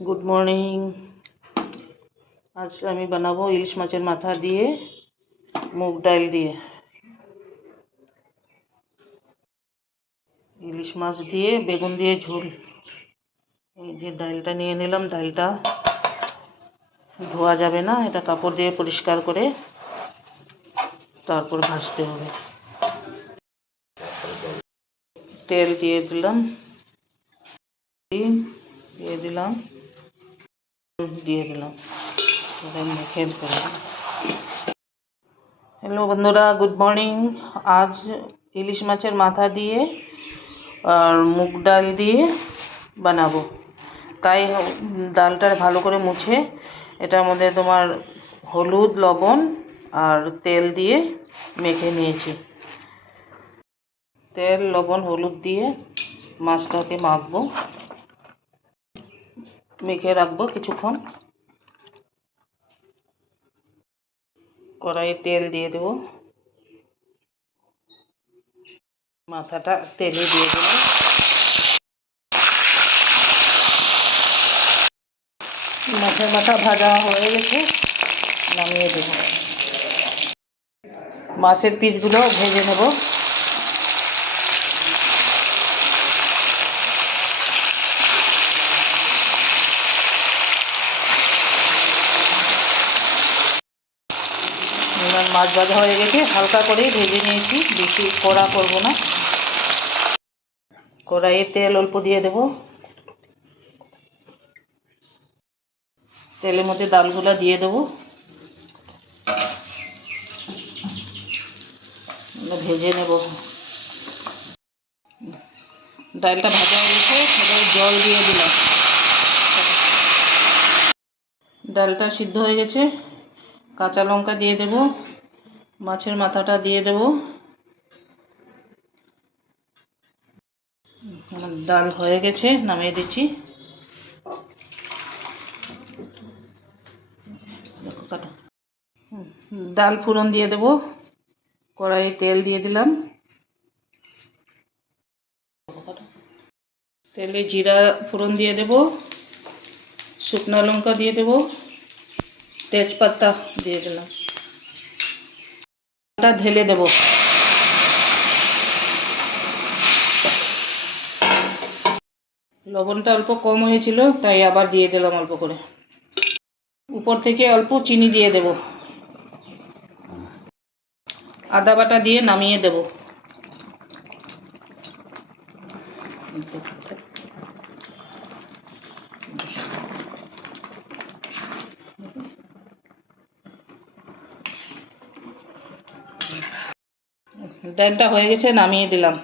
Good morning. আজ আমি বানাবো ইলিশ মাছের মাথা দিয়ে মুগ ডাল দিয়ে। ইলিশ মাছ দিয়ে বেগুন দিয়ে ঝোল। এই যে ডালটা নিয়ে নিলাম, ডালটা ধোয়া যাবে না, এটা কাপড় দিয়ে পরিষ্কার করে তারপর ভাজতে হবে। তেল দিয়ে দিলাম, দিয়ে দিলাম, মেখে ফেললাম। হ্যালো বন্ধুরা, গুড মর্নিং। আজ ইলিশ মাছের মাথা দিয়ে আর মুগ ডাল দিয়ে বানাবো। তাই ডালটা ভালো করে মুছে এটার মধ্যে তোমার হলুদ, লবণ আর তেল দিয়ে মেখে নিয়েছি। তেল, লবণ, হলুদ দিয়ে মাছটাকে মাখবো, মেখে রাখবো কিছুক্ষণ। কড়াইয়ে তেল দিয়ে দেবো, মাথাটা তেলে দিয়ে দেবো। মাছের মাথা ভাজা হয়ে গেছে, নামিয়ে দেবো। মাছের পিসগুলো ভেজে নেব। মাছ ভাজা হয়ে গেছে, হালকা করেই ভেজে নিয়েছি, বেশি কড়া করব না। কড়াইয়ে তেল অল্প দিয়ে দেব, তেলের মধ্যে ডালগুলো দিয়ে দেবো, ভেজে নেব। ডালটা ভাজা হয়ে গেছে, এবার জল দিয়ে দিলাম। ডালটা সিদ্ধ হয়ে গেছে, কাঁচা লঙ্কা দিয়ে দেব, মাছের মাথাটা দিয়ে দেব। ডাল হয়ে গেছে, নামিয়ে দিচ্ছি। ডাল ফোড়ন দিয়ে দেব, কড়াইয়ে তেল দিয়ে দিলাম, তেলে জিরা ফোড়ন দিয়ে দেব, শুকনো লঙ্কা দিয়ে দেব, তেজপাতা দিয়ে দিলাম, ঢেলে দেব। লবণটা অল্প কম হয়েছিল, তাই আবার দিয়ে দিলাম অল্প করে। উপর থেকে অল্প চিনি দিয়ে দেব, আদা বাটা দিয়ে নামিয়ে দেব। ডালটা হয়ে গেছে, নামিয়ে দিলাম।